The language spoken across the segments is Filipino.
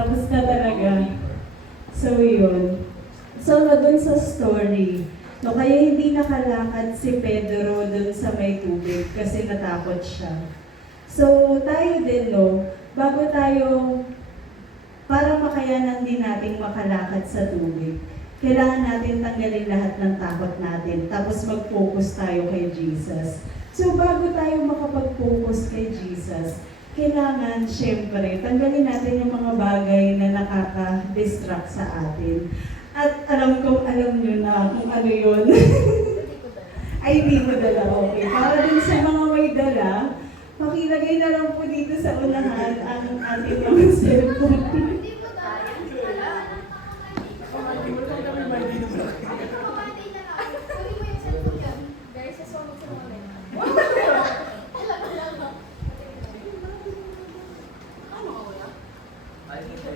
Tapos na talaga. So, yun. So, dun sa story, no, kaya hindi nakalakad si Pedro dun sa may tubig kasi natakot siya. So, tayo din, no, bago tayo, para makayanan din nating makalakad sa tubig, kailangan natin tanggalin lahat ng takot natin, tapos mag-focus tayo kay Jesus. So, bago tayo makapag-focus kay Jesus, kailangan, syempre, tanggalin natin yung mga bagay na nakaka-distract sa atin. At alam nyo na kung ano yun. Ay, hindi mo dala, okay. Para din sa mga may dala, makilagay na lang po dito sa unahan ang ating mga cellphone.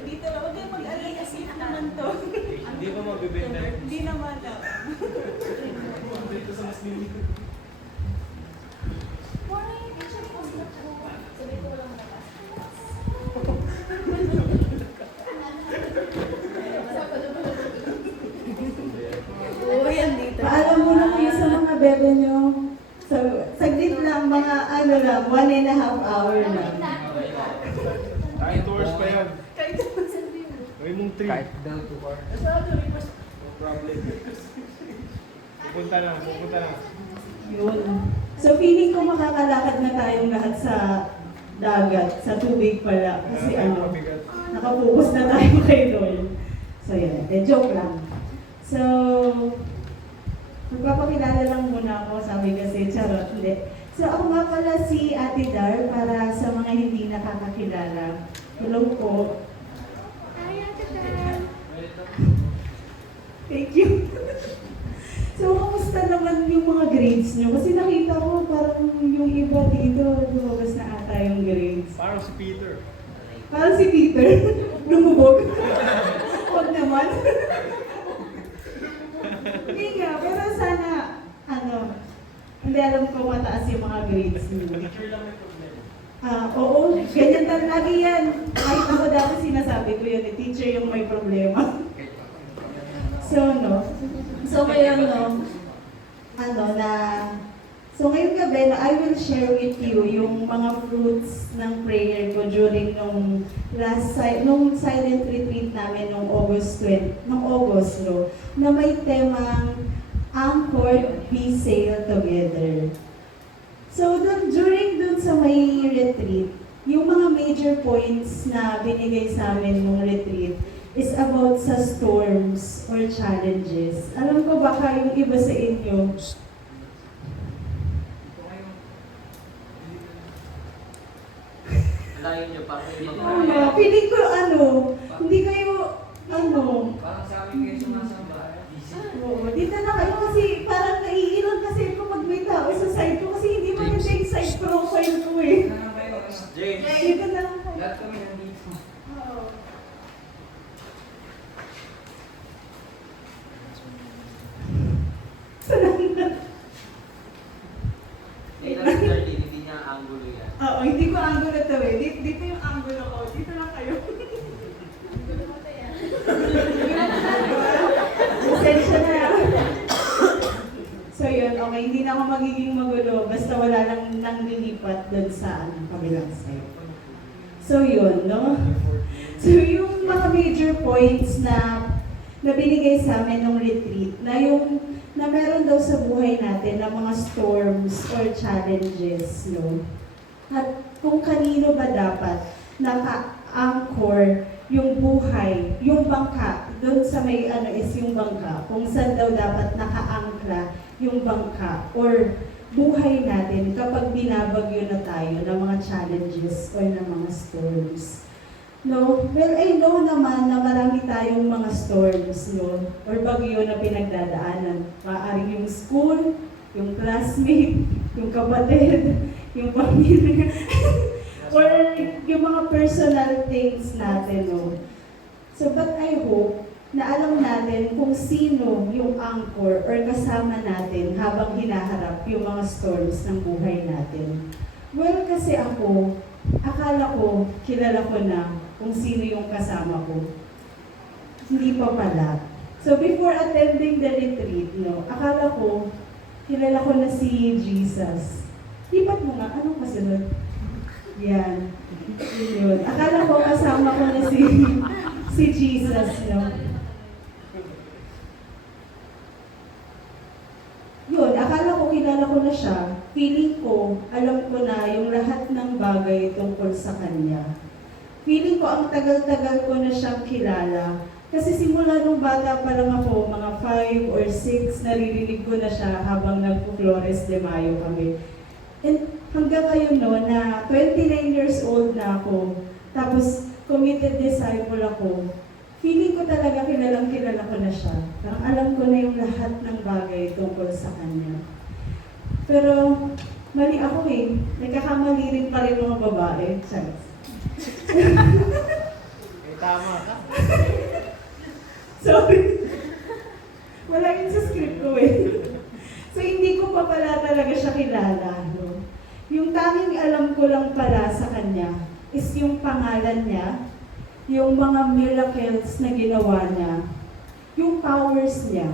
Dito lang, huwag kayong mag-alala kasi naman to. Hindi ko mabibenta. Hindi naman daw. Dito sa mas nili. Paalam muna kayo sa mga bebe nyo. So, saglit lang, mga ano lang, 1.5 hour lang. Kahit 2 hours pa yan. Gawin mong 3. Kahit down to bar. No problem. Pupunta na, pupunta na. Yun. So, feeling ko makakalakad na tayong lahat sa dagat, sa tubig pala. Kasi ano, nakapokus na tayo kay Lord. So, yan. Joke lang. So, magpapakilala lang muna ako, sabi kasi, charot, hindi. So, ako nga pala si Ate Dar, para sa mga hindi nakakakilala. Hello po. Hi, Ate Dar. Thank you. So, kamusta naman yung mga grades nyo? Kasi nakita ko parang yung iba dito, lumabas na ata yung grades. Parang si Peter. Parang si Peter, lumubog. Huwag naman. Hindi nga, pero sana, hindi alam ko mataas yung mga grades nyo. Teacher lang may problema. Oo, ganyan talaga yan. Kahit ako dati sinasabi ko yun, teacher yung may problema. So ngayon, so ngayong gabi, I will share with you yung mga fruits ng prayer ko during nung silent retreat namin nung August, na may temang Anchored, Be Sail Together. So during sa may retreat, yung mga major points na binigay sa amin nung retreat is about sa storms or challenges. Alam ko baka yung iba sa inyo, Layo niyo pa. feeling ko hindi kayo, Parang sa amin kayo sumasamba. Oo, dito na kayo kasi parang naiilang kasi ako pag may tao sa side ko kasi hindi maganda yung side profile ko eh. James. Dito na lang kayo. Lahat kami nandito. Oo. Hindi niya angulo yan. Oo, hindi ko angulo to eh. Dito yung angulo ko. Dito lang kayo. Pasensya na. So yun, okay, hindi na ako magiging magulo. Basta wala lang nang lilipat doon sa kabilang side. So yun, no? So yung mga major points na binigay sa amin ng retreat, na meron daw sa buhay natin na mga storms or challenges, no? At kung kanino ba dapat naka-anchor yung buhay, yung bangka, doon sa may is yung bangka, kung saan daw dapat naka-angkla yung bangka or buhay natin kapag binabagyo na tayo ng mga challenges or ng mga storms. No? Well, I know naman na marami tayong mga storms, no? Or bagyo na pinagdadaanan. Maaaring yung school, yung classmate, yung kapatid, yung pamilya, or yung mga personal things natin, no? So, but I hope na alam natin kung sino yung anchor or kasama natin habang hinaharap yung mga storms ng buhay natin. Well, kasi ako, akala ko, kilala ko na kung sino yung kasama ko. Hindi pa pala. So before attending the retreat, no, akala ko, kilala ko na si Jesus. Lipat mo nga, anong kasunod? Yan. Yun. Akala ko kasama ko na si Jesus, no. Yun, akala ko kilala ko na siya. Feeling ko, alam ko na yung lahat ng bagay tungkol sa kanya. Feeling ko ang tagal-tagal ko na siyang kilala. Kasi simula nung bata pa lang ako, mga 5 or 6, naririnig ko na siya habang nagpo-Flores de Mayo kami. And hanggang ngayon no, na 29 years old na ako, tapos committed disciple ako, feeling ko talaga kilala ko na siya. Parang alam ko na yung lahat ng bagay tungkol sa kanya. Pero mali ako eh. Nagkakamali rin pa rin mga babae. Chance. Tama ka. Sorry. Wala yun sa script ko eh. So hindi ko pa pala talaga siya kilala. No? Yung tanging alam ko lang pala sa kanya is yung pangalan niya, yung mga miracles na ginawa niya, yung powers niya.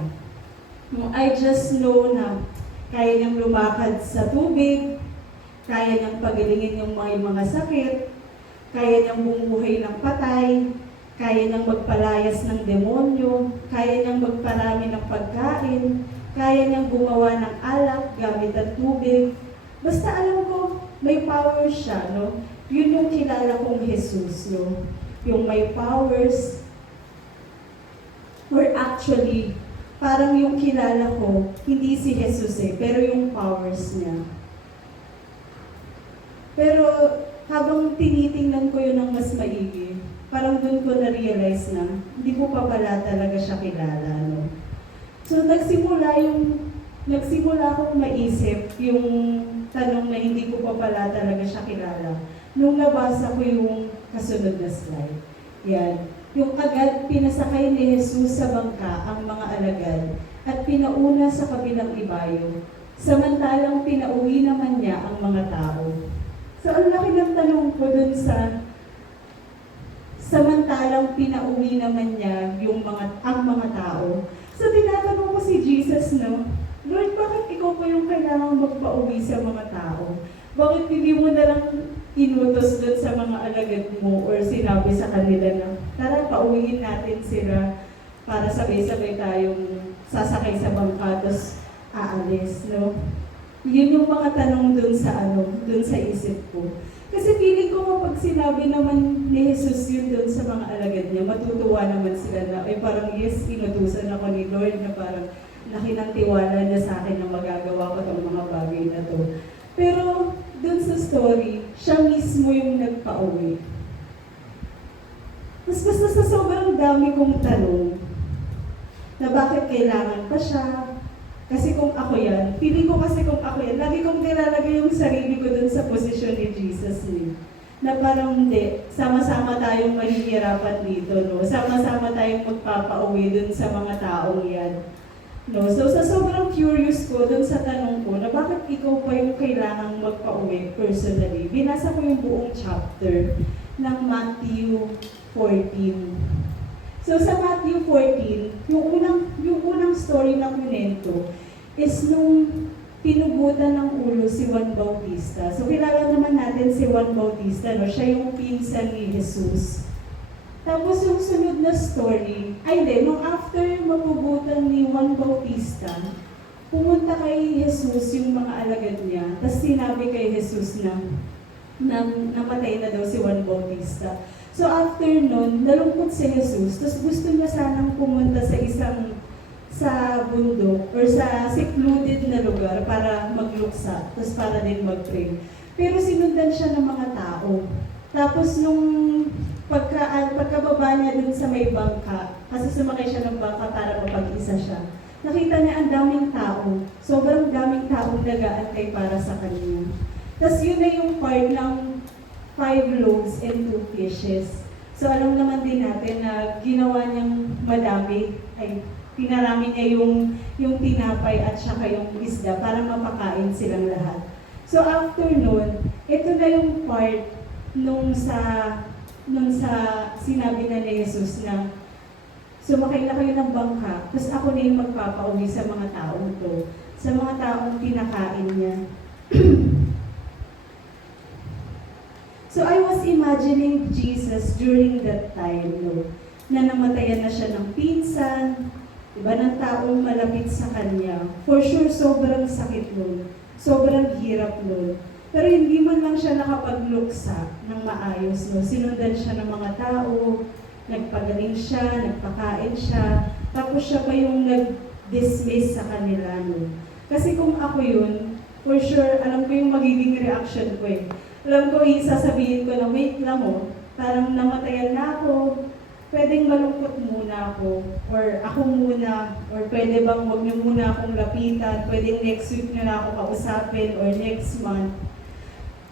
I just know na kaya niyang lumakad sa tubig, kaya niyang pagalingin yung mga sakit, kaya niyang bumuhay ng patay, kaya niyang magpalayas ng demonyo, kaya niyang magparami ng pagkain, kaya niyang gumawa ng alak gamit ang tubig. Basta alam ko, may powers siya, no? Yun yung kilala kong Jesus, no? Yung may powers, or actually, parang yung kilala ko, hindi si Jesus eh, pero yung powers niya. Pero habang tinitingnan ko yun ng mas maigi, parang doon ko na-realize na hindi ko pa pala talaga siya kilala. No? So nagsimula akong maisip yung tanong na hindi ko pa pala talaga siya kilala. Nung nabasa ko yung kasunod na slide. Yan. Yung agad pinasakay ni Jesus sa bangka ang mga alagad at pinauna sa kabilang ibayo. Samantalang pinauwi naman niya ang mga tao. So ang laki ng tanong ko dun sa samantalang pinauwi naman niya ang mga tao. So tinatanong ko si Jesus, no, Lord, bakit ikaw pa yung kailangang magpauwi sa mga tao? Bakit hindi mo na lang inutos doon sa mga alagad mo or sinabi sa kanila na, tara, pauwiin natin sila para sabay-sabay tayong sasakay sa bangka, tapos aalis, no? Yun yung mga tanong doon sa isip ko. Kasi feeling ko kapag sinabi naman ni Jesus yun doon sa mga alagad niya, matutuwa naman sila na, ay parang yes, inutusan ako ni Lord na parang laki ng tiwala niya sa akin na magagawa ko itong mga bagay na to. Pero doon sa story, siya mismo yung nagpa-uwi. Mas basta sa sobrang dami kong tanong, na bakit kailangan pa siya, kasi kung ako yan, feeling ko kasi kung ako yan, lagi kong nilalagay yung sarili ko dun sa posisyon ni Jesus eh. Na parang hindi, sama-sama tayong mahihirapan dito, no? Sama-sama tayong magpapauwi dun sa mga taong yan. No? So sa sobrang curious ko dun sa tanong ko, na bakit ikaw pa yung kailangang magpauwi personally, binasa ko yung buong chapter ng Matthew 14. So sa Matthew 14, yung unang story na kunento is nung pinugutan ng ulo si Juan Bautista. So kilala naman natin si Juan Bautista, no? Siya yung pinsan ni Jesus. Tapos yung sunod na story, nung after mapugutan ni Juan Bautista, pumunta kay Jesus yung mga alagad niya, tapos sinabi kay Jesus na namatay na daw si Juan Bautista. So after nun, nalungkot si Jesus, tapos gusto niya sanang pumunta sa bundok or sa secluded na lugar para magluksa, tapos para din mag-pray. Pero sinundan siya ng mga tao. Tapos nung pagkababa niya dun sa may bangka, kasi sumakay siya ng bangka para mapag-isa siya, nakita niya ang daming tao. Sobrang daming taong nag-aantay para sa kanya. Tapos yun na yung part ng 5 loaves and 2 fishes. So alam naman din natin na ginawa niyang madami, pinarami niya yung tinapay at saka yung isda para mapakain silang lahat. So after nun, ito na yung part nung sa nun sa sinabi na ni Jesus na sumakay na kayo ng bangka, tapos ako na yung magpapauwi sa mga taong to, sa mga taong pinakain niya. So I was imagining Jesus during that time, no, na namatayan na siya ng pinsan, iba ng taong malapit sa kanya. For sure, sobrang sakit nun, sobrang hirap nun. Pero hindi man lang siya nakapagluksa ng maayos, no. Sinundan siya ng mga tao, nagpagaling siya, nagpakain siya, tapos siya pa yung nag-dismiss sa kanila, no. Kasi kung ako yun, for sure, alam ko yung magiging reaction ko eh. Alam ko, sasabihin ko na, wait lang mo, parang namatayan na ako, pwedeng malungkot muna ako, or ako muna, or pwede bang huwag niyo muna akong lapitan, pwedeng next week niyo na ako kausapin, or next month.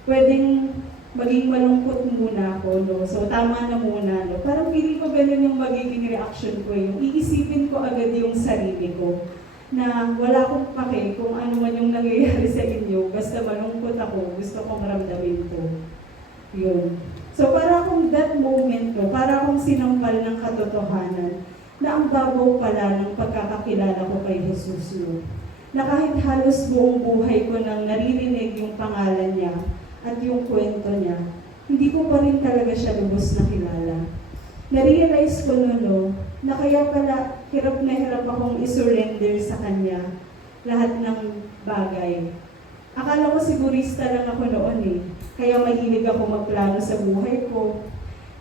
Pwedeng maging malungkot muna ako, no? So, tama na muna, no? Parang feeling ko ganun yung magiging reaction ko, yung iisipin ko agad yung sarili ko, na wala akong pake kung ano man yung nangyayari sa inyo, basta malungkot ako, gusto kong maramdamin to. Yun. So, para akong that moment ko, para akong sinampal ng katotohanan, na ang babaw pala ng pagkakakilala ko kay Jesus, no? Na kahit halos buong buhay ko nang naririnig yung pangalan niya, at yung kwento niya, hindi ko pa rin talaga siya lubos na kilala. Na-realize ko noon, no, na kaya pala hirap na hirap akong isurrender sa kanya lahat ng bagay. Akala ko sigurista lang ako noon eh, kaya mahilig ako magplano sa buhay ko.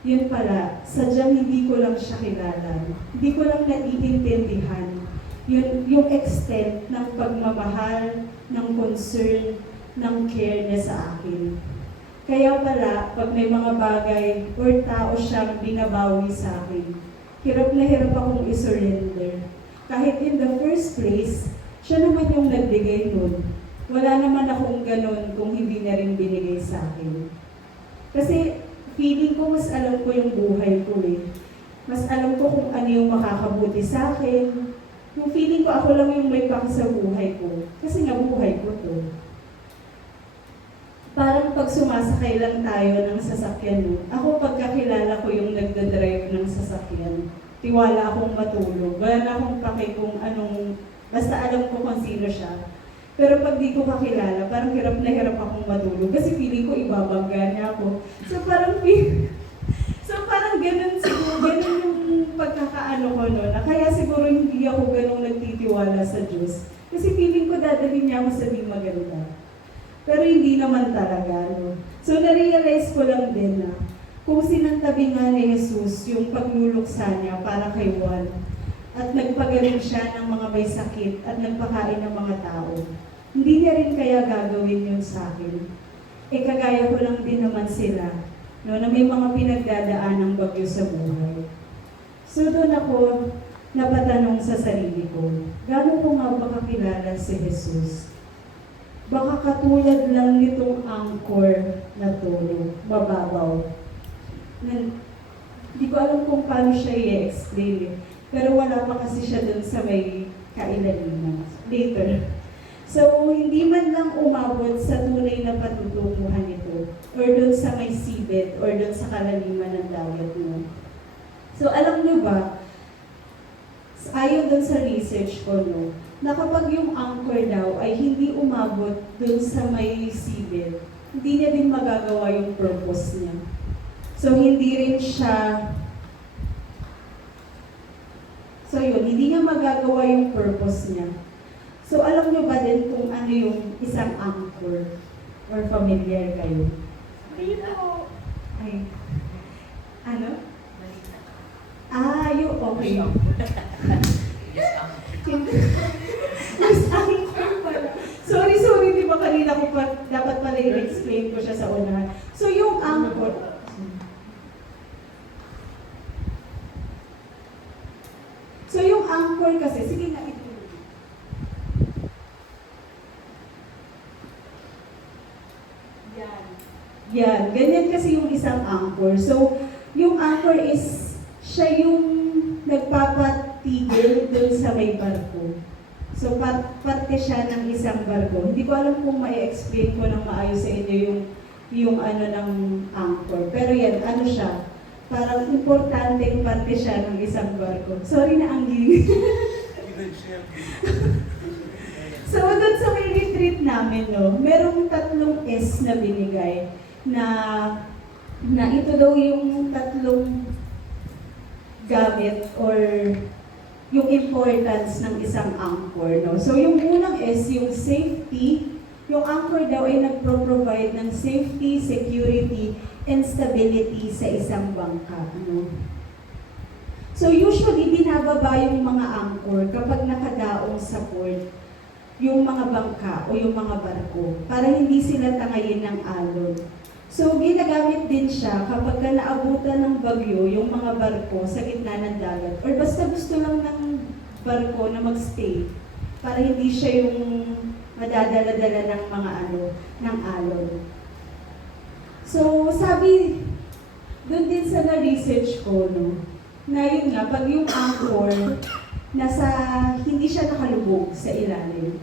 Yun pala, sadyang hindi ko lang siya kilala. Hindi ko lang naiintindihan yung extent ng pagmamahal, ng concern, ng care niya sa akin. Kaya pala, pag may mga bagay or tao siyang binabawi sa akin, hirap na hirap akong isurrender. Kahit in the first place, siya naman yung nagbigay nun. Wala naman akong ganun kung hindi na rin binigay sa akin. Kasi feeling ko mas alam ko yung buhay ko eh. Mas alam ko kung ano yung makakabuti sa akin. Yung feeling ko ako lang yung may paki sa buhay ko. Kasi nga buhay ko to. Parang pag sumasakay lang tayo ng sasakyan, no? Ako pagkakilala ko yung nagdadrive ng sasakyan, tiwala akong matulog. Wala na akong pake kung anong, basta alam ko kung sino siya. Pero pag di ko kakilala, parang hirap na hirap akong matulog kasi feeling ko ibabangga niya ako. So parang ganun siguro, ganun yung pagkakaano ko, no? Na kaya siguro hindi ako ganun nagtitiwala sa Diyos. Kasi feeling ko dadalhin niya ako sa di maganda. Pero hindi naman talaga, no? So, na-realize ko lang din na kung sinantabi nga ni Jesus yung pagluluksa niya para kay Juan at nagpagaling siya ng mga may sakit at nagpakain ng mga tao, hindi niya rin kaya gagawin yun sa akin. Eh, kagaya ko lang din naman sila, no, na may mga pinagdadaan ng bagyo sa buhay. So, doon ako napatanong sa sarili ko, gaano ko nga ba kakilala si Jesus? Baka katulad lang nitong anchor na tulog, mababaw. Hindi ko alam kung paano siya i-explain eh. Pero wala pa kasi siya dun sa may kailaliman. Later. So, hindi man lang umabot sa tunay na patutunguhan ito, or dun sa may seabed, or dun sa kalaliman ng dagat mo. So, alam nyo ba, ayon dun sa research ko, no, na kapag yung anchor daw ay hindi umabot dun sa may seabed, hindi niya din magagawa yung purpose niya. So, hindi rin siya, hindi niya magagawa yung purpose niya. So, alam niyo ba din kung ano yung isang anchor? Or familiar kayo? Dito! Ay, ano? Yung okay. Mas anchor pala. Sorry, di ba kanina ko pa, dapat pala i-explain ko siya sa unahan. So, yung anchor, kasi, sige na ito. Yan, ganyan kasi yung isang anchor. So, yung anchor is, siya yung nagpapatigil dun sa may barko. So, parte siya ng isang barko. Hindi ko alam kung ma-explain ko ng maayos sa inyo yung ano ng anchor. Pero yan, ano siya? parang importanteng parte siya ng isang barko. Sorry na angging. So, doon sa may retreat namin, no, merong 3 S na binigay na ito daw yung 3 gamit or yung importance ng isang anchor, no. So, yung unang S, yung safety. Yung anchor daw ay nagpro-provide ng safety, security, and stability sa isang bangka, no. So, usually, binababa yung mga anchor kapag nakadaong sa port yung mga bangka o yung mga barko para hindi sila tangayin ng alon. So, ginagamit din siya kapag naabutan ng bagyo yung mga barko sa gitna ng dagat or basta gusto lang ng barko na magstay para hindi siya yung madadala-dala ng mga ng alon. So, sabi, doon din sa na-research ko, no, na yun nga, pag yung anchor, hindi siya nakalubog sa ilalim.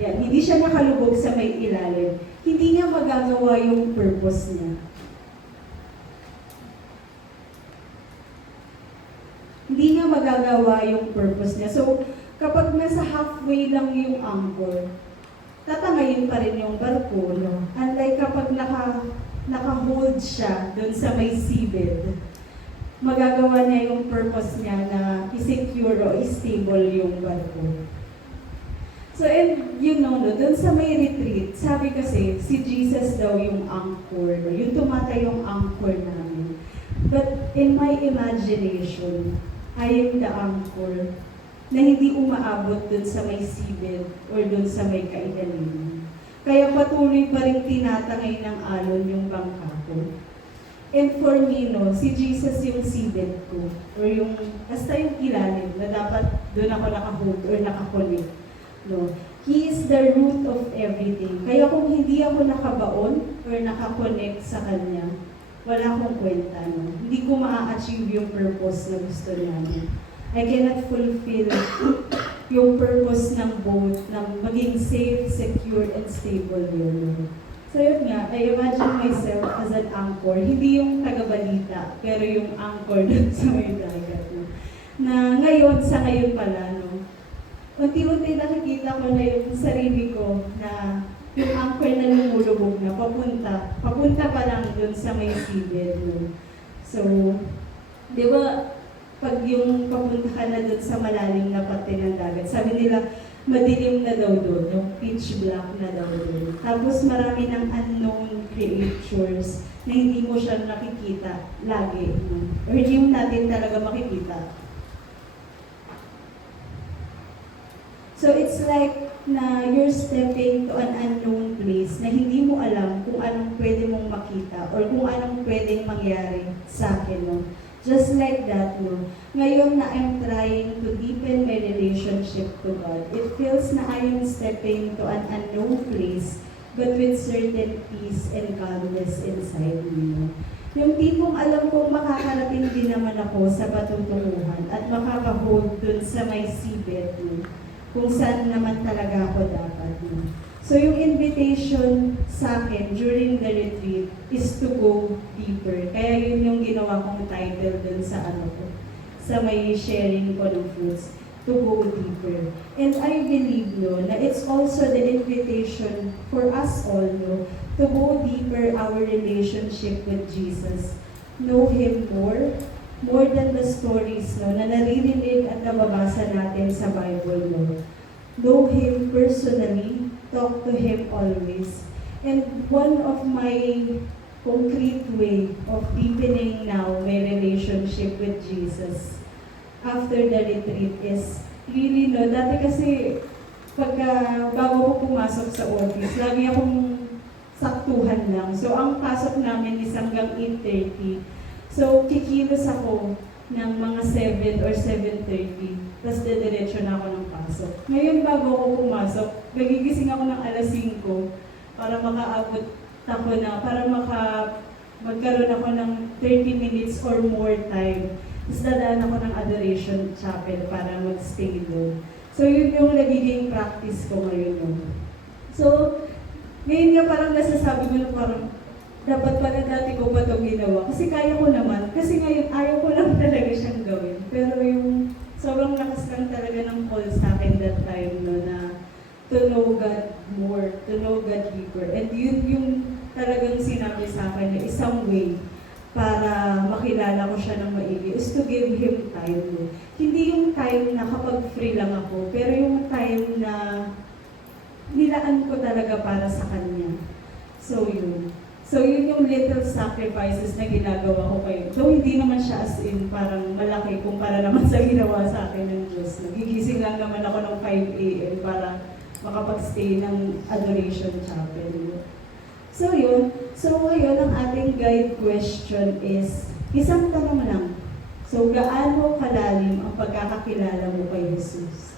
Yan, hindi siya nakalubog sa may ilalim. Hindi niya magagawa yung purpose niya. Hindi niya magagawa yung purpose niya. So, kapag nasa halfway lang yung anchor, tatangayin pa rin yung barko, no? Unlike kapag naka-hold siya doon sa may seabed, magagawa niya yung purpose niya na i-secure o i-stable yung barko. So, and you know, no, doon sa may retreat, sabi kasi, si Jesus daw yung anchor, no? Yung tumatayong anchor namin. But in my imagination, I am the anchor na hindi umaabot doon sa may seabed or doon sa may kaigalingan. Kaya patuloy pa rin tinatangay ng alon yung bangka ko. And for me, no, si Jesus yung seabed ko, or yung, basta yung ilalim na dapat doon ako nakahold or nakakulit. No? He is the root of everything. Kaya kung hindi ako nakabaon or nakakonect sa Kanya, wala akong kwenta. No? Hindi ko maa-achieve yung purpose na gusto namin. I cannot fulfill yung purpose ng boat, ng maging safe, secure, and stable yun. No? So yun nga, I imagine myself as an anchor, hindi yung taga-balita, pero yung anchor dun sa may dagat. No? Na ngayon, sa ngayon pala, no, unti-unti nakikita ko na yung sarili ko na yung anchor na lumulubog na, papunta pa lang dun sa may seabed. No? So, di ba, pag yung papunta ka na dun sa malalim na parte ng dagat, sabi nila, madilim na daw doon, yung pitch black na daw doon. Tapos marami ng unknown creatures na hindi mo siya nakikita lagi. No? Or hindi mo natin talaga makikita. So it's like na you're stepping to an unknown place na hindi mo alam kung anong pwede mong makita or kung anong pwedeng mangyari sa akin. No? Just like that, no? Ngayon na I'm trying to deepen my relationship to God, it feels na I am stepping to an unknown place, but with certain peace and calmness inside me. No? Yung tipong alam kong makakarating din naman ako sa patutunguhan at makaka-hold dun sa may seabed, no? Kung saan naman talaga ako dapat. No? So yung invitation sa akin during the retreat is to go deeper. Kaya yun yung ginawa kong title dun sa sa may sharing ko ng fruits, to go deeper. And I believe, no, na it's also the invitation for us all, no, to go deeper our relationship with Jesus. Know Him more than the stories, no, na naririnig at nababasa natin sa Bible, no. Know Him personally, talk to Him always. And one of my concrete way of deepening now my relationship with Jesus after the retreat is really, no, dati kasi bago ko pumasok sa office, lagi akong saktuhan lang. So ang pasok namin is hanggang 8:30. So kikilos ako ng mga 7 or 7:30. Tapos dediretso na ako ng pasok. Ngayon bago ako pumasok, nagigising ako ng alas 5 para makaabot ako na, para magkaroon ako ng 30 minutes or more time. Tapos dadaan ako ng adoration chapel para mag-stay doon. So yun yung nagiging practice ko ngayon. No? So, ngayon nga parang nasasabi ko na parang, dapat pala dati ko pa ito ginawa. Kasi kaya ko naman. Kasi ngayon, ayaw ko lang talaga siyang gawin. Pero yung sobrang lakas lang talaga ng call sa akin that time, no, na to know God more, to know God deeper. And yun yung talagang sinabi sa akin na isang way para makilala ko siya ng maigi is to give Him time. No? Hindi yung time na kapag free lang ako, pero yung time na nilaan ko talaga para sa Kanya. So yun. So yun yung little sacrifices na ginagawa ko kayo. Though hindi naman siya as in parang malaki kumpara naman sa ginawa sa akin ng Diyos. Nagigising lang naman ako ng 5 a.m. para makapag-stay ng Adoration Chapel. So yun. So ngayon ang ating guide question is, isang tanong lang. So gaano kalalim ang pagkakakilala mo kay Jesus?